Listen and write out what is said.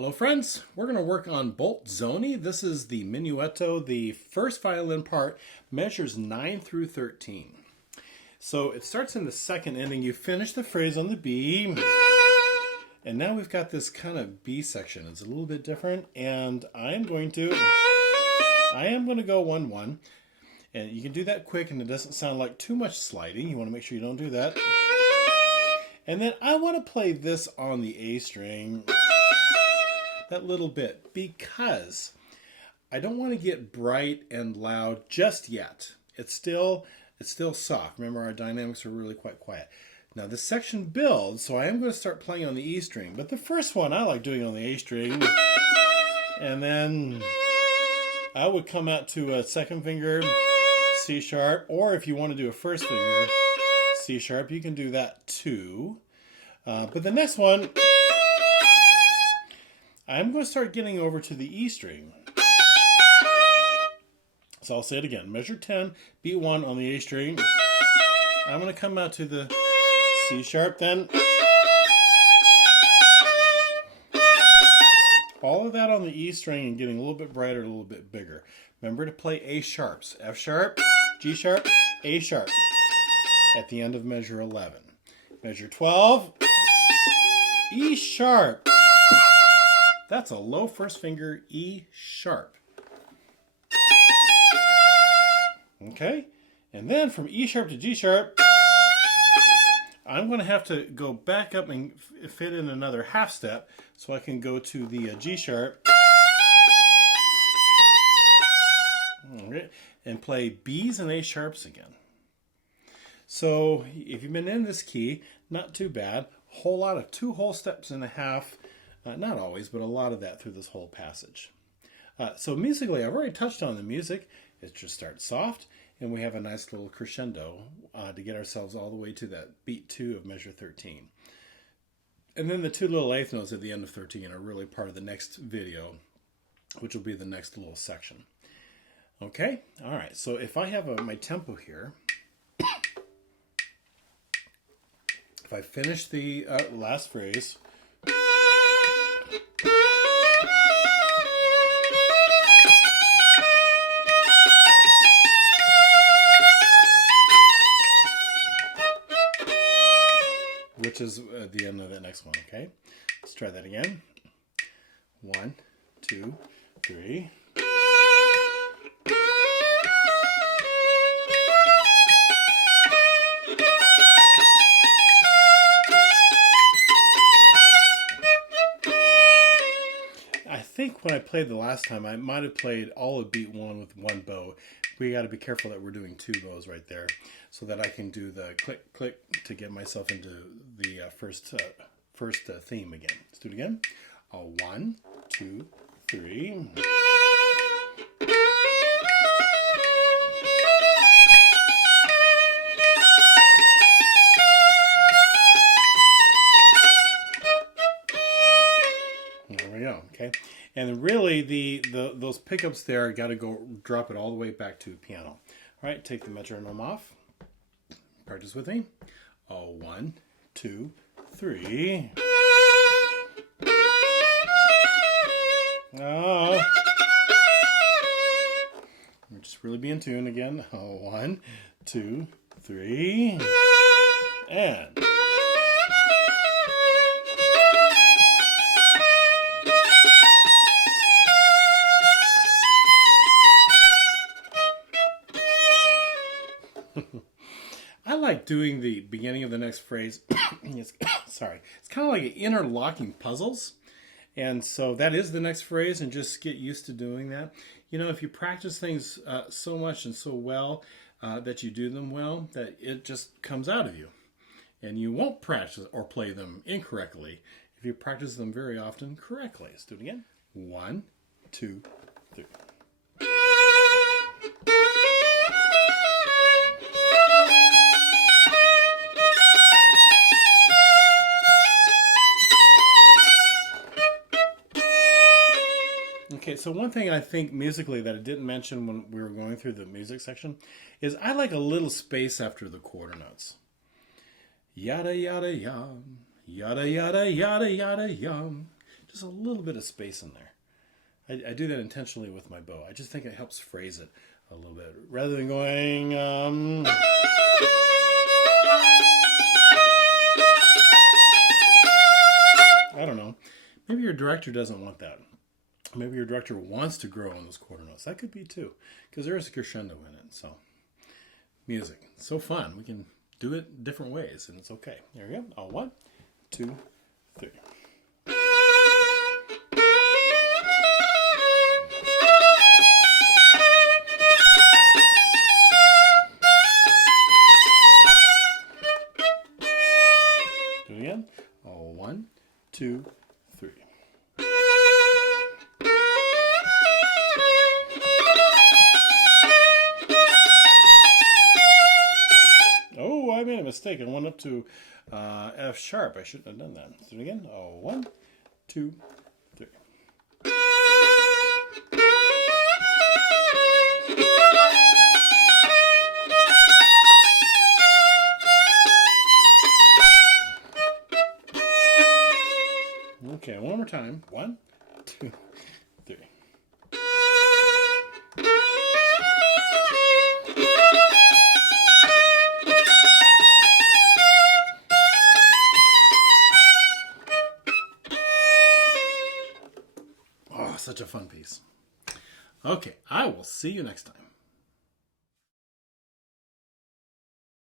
Hello friends, we're going to work on Bolzoni. This is the Minuetto. The first violin part measures 9 through 13. So it starts in the second ending. You finish the phrase on the B. And now we've got this kind of B section. It's a little bit different. And I am going to go 1-1. And you can do that quick and it doesn't sound like too much sliding. You want to make sure you don't do that. And then I want to play this on the A string. That little bit, because I don't want to get bright and loud just yet. It's still soft. Remember, our dynamics are really quite quiet. Now this section builds, so I am going to start playing on the E string. But the first one I like doing on the A string, and then I would come out to a second finger C sharp, or if you want to do a first finger C sharp, you can do that too. But the next one, I'm going to start getting over to the E string. So I'll say it again. Measure 10, beat 1 on the A string. I'm going to come out to the C sharp then. All of that on the E string and getting a little bit brighter, a little bit bigger. Remember to play A sharps. F sharp, G sharp, A sharp at the end of measure 11. Measure 12, E sharp. That's a low first finger E sharp. Okay, and then from E sharp to G sharp, I'm going to have to go back up and fit in another half step so I can go to the G sharp. All right, and play B's and A sharps again. So if you've been in this key, not too bad. Whole lot of 2 whole steps and a half. Not always, but a lot of that through this whole passage. So musically, I've already touched on the music. It just starts soft, and we have a nice little crescendo to get ourselves all the way to that beat 2 of measure 13. And then the 2 little eighth notes at the end of 13 are really part of the next video, which will be the next little section. Okay, all right, so if I have my tempo here, if I finish the last phrase, which is at the end of the next one, okay? Let's try that again. 1, 2, 3. I think when I played the last time, I might have played all of beat 1 with 1 bow. We got to be careful that we're doing 2 bows right there, so that I can do the click click to get myself into the first theme again. Let's do it again. 1, 2, 3. There we go. Okay. And really, those pickups there got to go drop it all the way back to piano. All right, take the metronome off. Practice with me. 1, 2, 3. Oh, we're just really be in tune again. 1, 2, 3, and. I like doing the beginning of the next phrase. It's kind of like interlocking puzzles. And so that is the next phrase, and just get used to doing that. You know, if you practice things so much and so well that you do them well, that it just comes out of you. And you won't practice or play them incorrectly if you practice them very often correctly. Let's do it again. 1, 2, 3. Okay, so one thing I think musically that I didn't mention when we were going through the music section is I like a little space after the quarter notes. Yada, yada, yum. Yada, yada, yada, yada, yum. just a little bit of space in there. I do that intentionally with my bow. I just think it helps phrase it a little bit rather than going. I don't know. Maybe your director doesn't want that. Maybe your director wants to grow on those quarter notes. That could be too, because there is a crescendo in it. So, music, so fun. We can do it different ways, and it's okay. There we go. Oh, 1, 2, 3. Do it again. Oh, 1, 2, 3. Oh, I made a mistake. I went up to F sharp. I shouldn't have done that. Let's do it again. Oh, 1, 2, 3. Okay, one more time. 1, 2, 3. Oh, such a fun piece. Okay, I will see you next time.